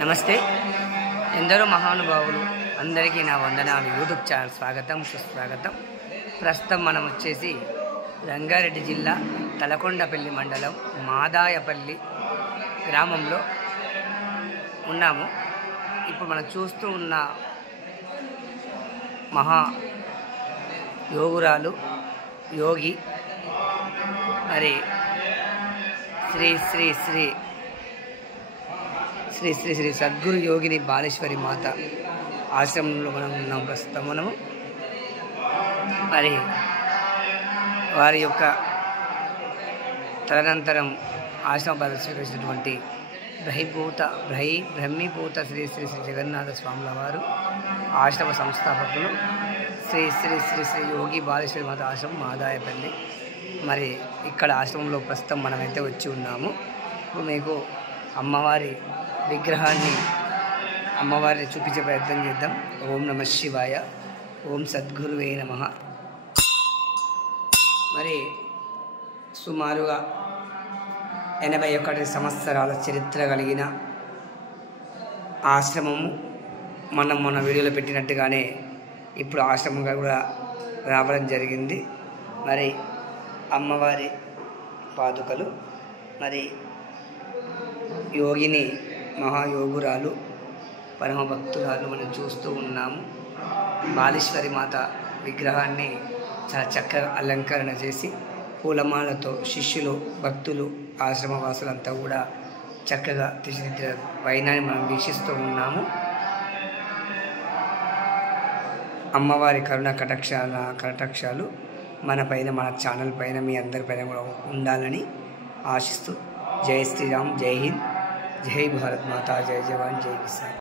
నమస్తే. ఎందరో మహానుభావులు అందరికీ నా వందనాలు. యూట్యూబ్ ఛానల్ స్వాగతం, సుస్వాగతం. ప్రస్తుతం మనం వచ్చేసి రంగారెడ్డి జిల్లా తలకొండపల్లి మండలం మాదాయపల్లి గ్రామంలో ఉన్నాము. ఇప్పుడు మనం చూస్తూ ఉన్న మహా యోగురాలు యోగి మరి శ్రీ శ్రీ శ్రీ శ్రీ శ్రీ శ్రీ సద్గురు యోగిని బాలేశ్వరి మాత ఆశ్రమంలో మనం ఉన్నాం. ప్రస్తుతం మనము మరి వారి యొక్క తదనంతరం ఆశ్రమ ప్రదర్శించినటువంటి బ్రహ్మీభూత శ్రీ శ్రీ శ్రీ జగన్నాథ స్వాముల వారు ఆశ్రమ సంస్థాపకులు శ్రీ శ్రీ శ్రీ శ్రీ యోగి బాలేశ్వరి మాత ఆశ్రమం మాదాయపల్లి. మరి ఇక్కడ ఆశ్రమంలో ప్రస్తుతం మనమైతే వచ్చి ఉన్నాము. ఇప్పుడు మీకు అమ్మవారి విగ్రహాన్ని చూపించే ప్రయత్నం చేద్దాం. ఓం నమః శివాయ, ఓం సద్గురువే నమః. మరి సుమారుగా 81 సంవత్సరాల చరిత్ర కలిగిన ఆశ్రమము మొన్న వీడియోలో పెట్టినట్టుగానే ఇప్పుడు ఆశ్రమంగా కూడా రావడం జరిగింది. మరి అమ్మవారి పాదుకలు, మరి యోగిని మహాయోగురాలు పరమభక్తురాలు మనం చూస్తూ ఉన్నాము. బాలేశ్వరి మాత విగ్రహాన్ని చాలా చక్కగా అలంకరణ చేసి పూలమాలతో శిష్యులు, భక్తులు, ఆశ్రమవాసులంతా కూడా చక్కగా తీర్చిదిద్దిన వైనాన్ని మనం వీక్షిస్తూ ఉన్నాము. అమ్మవారి కరుణ కటాక్షాలు మన పైన, మన ఛానల్ పైన, మీ అందరి పైన కూడా ఉండాలని ఆశిస్తూ జై శ్రీరామ్, జై హింద్, జై భారత్ మాతా, జై జవాన్, జై కిసాన్.